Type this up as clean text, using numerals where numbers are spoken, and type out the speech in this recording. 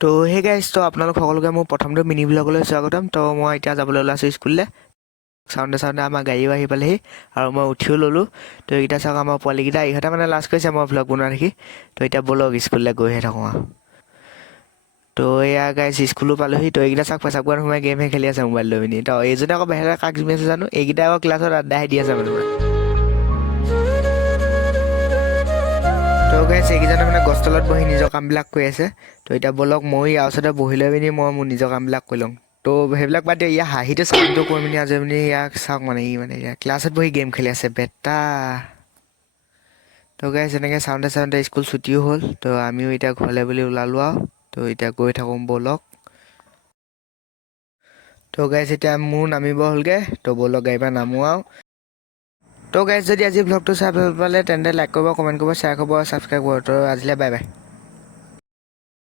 তো hey guys, তো আপোনালোক সকলোকে মোৰ প্ৰথমটো মিনি ব্লগলৈ স্বাগতম। তো মই এতিয়া যাবলৈ ওলাইছোঁ স্কুললৈ। চাউণ্ডে চাউণ্ডে আমাৰ গাড়ীও আহি পালেহি আৰু মই উঠিও ল'লোঁ। তো এইকেইটা চাওক, আমাৰ পোৱালিকেইটা ইহঁতে মানে লাজ কৰিছে মই ব্লগ বনোৱা দেখি। তো এতিয়া ব'লক স্কুললৈ গৈহে থাকোঁ আৰু। তো এয়া গাইজ স্কুলো পালোহি। তো এইকেইটা চাওক, পেচাব কৰাত সোমাই গেমহে খেলি আছে মোবাইল লৈ পিনি। তো এইজনে আকৌ বাহিৰত কাক জুমি আছে জানো, এইকেইটা আকৌ ক্লাছত আড্ডাহে দি আছে মানে পুৰা। তো গাইজ এইকেইজনে মানে গছ তলত বহি নিজৰ কামবিলাক কৰি আছে। তো এতিয়া ব'লক ময়ো ইয়াৰ ওচৰতে বহি লৈ পিনি মই মোৰ নিজৰ কামবিলাক কৰি লওঁ। তো সেইবিলাক বাদ দিয়ক, ইয়াৰ হাঁহিটো চাউণ্ডটো কৰি পিনি আজৰি পিনি ইয়াক চাওক মানে ই মানে ইয়াৰ ক্লাছত বহি গেম খেলি আছে বেটা। তো গাইজ এনেকৈ চাউণ্ডে চাউণ্ডে স্কুল ছুটিও হ'ল। তো আমিও এতিয়া ঘৰলৈ বুলি ওলালোঁ আৰু। তো এতিয়া গৈ থাকোঁ ব'লক। তো গাইজ এতিয়া মোৰ নামিব হ'লগৈ। তো ব'লক গাড়ীৰ পৰা নামোঁ আৰু। তো গাইজ যদি আজি ব্লগটো চাই ভাল পালে তেন্তে লাইক কৰিব, কমেণ্ট কৰিব, শ্বেয়াৰ কৰিব আৰু ছাবস্ক্ৰাইব কৰিব। তো আজিলৈ বাই বাই।